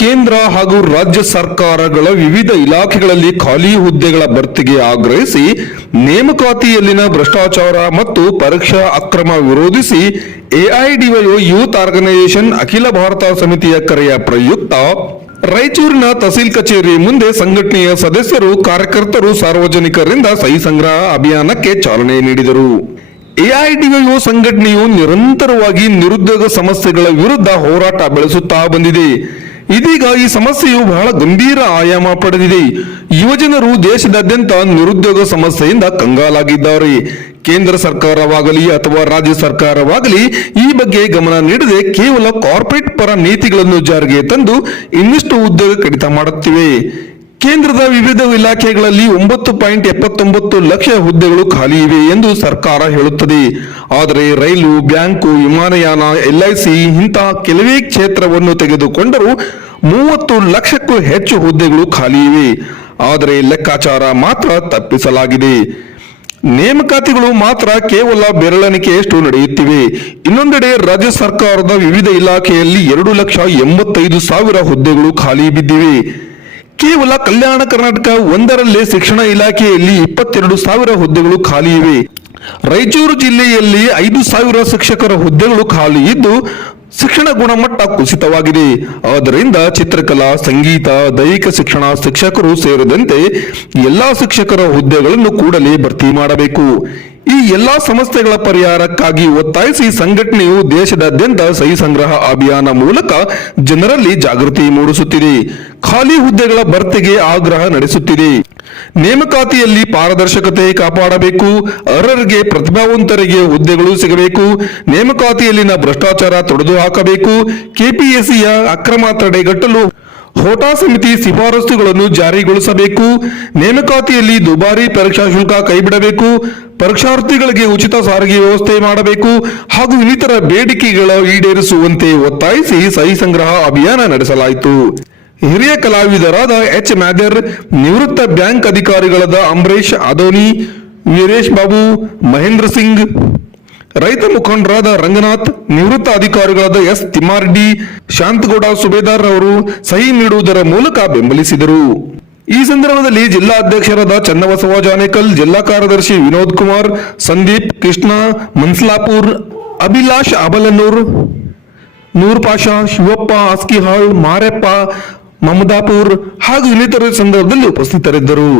ಕೇಂದ್ರ ಹಾಗೂ ರಾಜ್ಯ ಸರ್ಕಾರಗಳ ವಿವಿಧ ಇಲಾಖೆಗಳಲ್ಲಿ ಖಾಲಿ ಹುದ್ದೆಗಳ ಭರ್ತಿಗೆ ಆಗ್ರಹಿಸಿ ನೇಮಕಾತಿಯಲ್ಲಿನ ಭ್ರಷ್ಟಾಚಾರ ಮತ್ತು ಪರೀಕ್ಷಾ ಅಕ್ರಮ ವಿರೋಧಿಸಿ ಎಐಡಿವೈಒ ಯೂತ್ ಆರ್ಗನೈಸೇಷನ್ ಅಖಿಲ ಭಾರತ ಸಮಿತಿಯ ಕರೆಯ ಪ್ರಯುಕ್ತ ರಾಯಚೂರಿನ ತಹಸೀಲ್ ಕಚೇರಿ ಮುಂದೆ ಸಂಘಟನೆಯ ಸದಸ್ಯರು ಕಾರ್ಯಕರ್ತರು ಸಾರ್ವಜನಿಕರಿಂದ ಸಹಿ ಸಂಗ್ರಹ ಅಭಿಯಾನಕ್ಕೆ ಚಾಲನೆ ನೀಡಿದರು. ಎಐಡಿಒ ಸಂಘಟನೆಯು ನಿರಂತರವಾಗಿ ನಿರುದ್ಯೋಗ ಸಮಸ್ಯೆಗಳ ವಿರುದ್ಧ ಹೋರಾಟ ಬೆಳೆಸುತ್ತಾ ಬಂದಿದೆ. ಇದೀಗ ಈ ಸಮಸ್ಯೆಯು ಬಹಳ ಗಂಭೀರ ಆಯಾಮ ಪಡೆದಿದೆ. ಯುವಜನರು ದೇಶದಾದ್ಯಂತ ನಿರುದ್ಯೋಗ ಸಮಸ್ಯೆಯಿಂದ ಕಂಗಾಲಾಗಿದ್ದಾರೆ. ಕೇಂದ್ರ ಸರ್ಕಾರವಾಗಲಿ ಅಥವಾ ರಾಜ್ಯ ಸರ್ಕಾರವಾಗಲಿ ಈ ಬಗ್ಗೆ ಗಮನ ನೀಡದೆ ಕೇವಲ ಕಾರ್ಪೊರೇಟ್ ಪರ ನೀತಿಗಳನ್ನು ಜಾರಿಗೆ ತಂದು ಇನ್ನಷ್ಟು ಉದ್ಯೋಗ ಕಡಿತ ಮಾಡುತ್ತಿವೆ. ಕೇಂದ್ರದ ವಿವಿಧ ಇಲಾಖೆಗಳಲ್ಲಿ ಒಂಬತ್ತು ಪಾಯಿಂಟ್ ಎಪ್ಪತ್ತೊಂಬತ್ತು ಲಕ್ಷ ಹುದ್ದೆಗಳು ಖಾಲಿ ಇವೆ ಎಂದು ಸರ್ಕಾರ ಹೇಳುತ್ತದೆ. ಆದರೆ ರೈಲು, ಬ್ಯಾಂಕು, ವಿಮಾನಯಾನ ಎಲ್ಐಸಿ ಇಂತಹ ಕೆಲವೇ ಕ್ಷೇತ್ರವನ್ನು ತೆಗೆದುಕೊಂಡರೂ ಮೂವತ್ತು ಲಕ್ಷಕ್ಕೂ ಹೆಚ್ಚು ಹುದ್ದೆಗಳು ಖಾಲಿ ಇವೆ. ಆದರೆ ಲೆಕ್ಕಾಚಾರ ಮಾತ್ರ ತಪ್ಪಿಸಲಾಗಿದೆ. ನೇಮಕಾತಿಗಳು ಮಾತ್ರ ಕೇವಲ ಬೆರಳೆಣಿಕೆಯಷ್ಟು ನಡೆಯುತ್ತಿವೆ. ಇನ್ನೊಂದೆಡೆ ರಾಜ್ಯ ಸರ್ಕಾರದ ವಿವಿಧ ಇಲಾಖೆಯಲ್ಲಿ ಎರಡು ಲಕ್ಷ ಎಂಬತ್ತೈದು ಸಾವಿರ ಹುದ್ದೆಗಳು ಖಾಲಿ ಬಿದ್ದಿವೆ. ಕೇವಲ ಕಲ್ಯಾಣ ಕರ್ನಾಟಕ ಒಂದರಲ್ಲೇ ಶಿಕ್ಷಣ ಇಲಾಖೆಯಲ್ಲಿ ಇಪ್ಪತ್ತೆರಡು ಸಾವಿರ ಹುದ್ದೆಗಳು ಖಾಲಿ ಇವೆ. ರಾಯಚೂರು ಜಿಲ್ಲೆಯಲ್ಲಿ ಐದು ಸಾವಿರ ಶಿಕ್ಷಕರ ಹುದ್ದೆಗಳು ಖಾಲಿ ಇದ್ದು ಶಿಕ್ಷಣ ಗುಣಮಟ್ಟ ಕುಸಿತವಾಗಿದೆ. ಆದ್ದರಿಂದ ಚಿತ್ರಕಲಾ, ಸಂಗೀತ, ದೈಹಿಕ ಶಿಕ್ಷಣ ಶಿಕ್ಷಕರು ಸೇರಿದಂತೆ ಎಲ್ಲಾ ಶಿಕ್ಷಕರ ಹುದ್ದೆಗಳನ್ನು ಕೂಡಲೇ ಭರ್ತಿ ಮಾಡಬೇಕು. ಈ ಎಲ್ಲಾ ಸಮಸ್ಯೆಗಳ ಪರಿಹಾರಕ್ಕಾಗಿ ಒತ್ತಾಯಿಸಿ ಸಂಘಟನೆಯು ದೇಶದಾದ್ಯಂತ ಸಹಿ ಸಂಗ್ರಹ ಅಭಿಯಾನ ಮೂಲಕ ಜನರಲ್ಲಿ ಜಾಗೃತಿ ಮೂಡಿಸುತ್ತಿದೆ. ಖಾಲಿ ಹುದ್ದೆಗಳ ಭರ್ತಿಗೆ ಆಗ್ರಹ ನಡೆಸುತ್ತಿದೆ. ನೇಮಕಾತಿಯಲ್ಲಿ ಪಾರದರ್ಶಕತೆ ಕಾಪಾಡಬೇಕು, ಅರ್ಹರಿಗೆ ಪ್ರತಿಭಾವಂತರಿಗೆ ಹುದ್ದೆಗಳು ಸಿಗಬೇಕು, ನೇಮಕಾತಿಯಲ್ಲಿನ ಭ್ರಷ್ಟಾಚಾರ ತೊಡೆದು ಹಾಕಬೇಕು ಕೆಪಿಎಸ್ಸಿಯ ಅಕ್ರಮ ತಡೆಗಟ್ಟಲು ಹೋಟಾ ಸಮಿತಿ ಶಿಫಾರಸುಗಳನ್ನು ಜಾರಿಗೊಳಿಸಬೇಕು. ನೇಮಕಾತಿಯಲ್ಲಿ ದುಬಾರಿ ಪರೀಕ್ಷಾ ಶುಲ್ಕ ಕೈಬಿಡಬೇಕು. ಪರೀಕ್ಷಾರ್ಥಿಗಳಿಗೆ ಉಚಿತ ಸಾರಿಗೆ ವ್ಯವಸ್ಥೆ ಮಾಡಬೇಕು. ಹಾಗೂ ಇನ್ನಿತರ ಬೇಡಿಕೆಗಳ ಈಡೇರಿಸುವಂತೆ ಒತ್ತಾಯಿಸಿ ಸಹಿ ಸಂಗ್ರಹ ಅಭಿಯಾನ ನಡೆಸಲಾಯಿತು. ಹಿರಿಯ ಕಲಾವಿದರಾದ ಎಚ್ ಮ್ಯಾದರ್, ನಿವೃತ್ತ ಬ್ಯಾಂಕ್ ಅಧಿಕಾರಿಗಳಾದ ಅಂಬರೀಶ್ ಅದೋನಿ ವೀರೇಶ್ ಬಾಬು, ಮಹೇಂದ್ರ ಸಿಂಗ್ ರೈತ ಮುಖಂಡರಾದ ರಂಗನಾಥ್, ನಿವೃತ್ತ ಅಧಿಕಾರಿಗಳಾದ ಎಸ್. ತಿಮ್ಮಾರೆಡ್ಡಿ, ಶಾಂತಗೌಡ ಸುಬೇದಾರ್ ಅವರು ಸಹಿ ನೀಡುವುದರ ಮೂಲಕ ಬೆಂಬಲಿಸಿದರು. ಈ ಸಂದರ್ಭದಲ್ಲಿ ಜಿಲ್ಲಾ ಅಧ್ಯಕ್ಷರಾದ ಚನ್ನಬಸವ ಜಾನೇಕಲ್, ಜಿಲ್ಲಾ ಕಾರ್ಯದರ್ಶಿ ವಿನೋದ್ ಕುಮಾರ್, ಸಂದೀಪ್ ಕೃಷ್ಣ, ಮನ್ಸ್ಲಾಪುರ್, ಅಭಿಲಾಷ್ ಅಬಲನೂರ್ ನೂರ್ ಪಾಷಾ ಶಿವಪ್ಪ ಅಸ್ಕಿಹಾಳ್ ಮಾರೆಪ್ಪ, ಮಮದಾಪುರ್ ಹಾಗೂ ಇನ್ನಿತರ ಸಂದರ್ಭದಲ್ಲಿ ಉಪಸ್ಥಿತರಿದ್ದರು.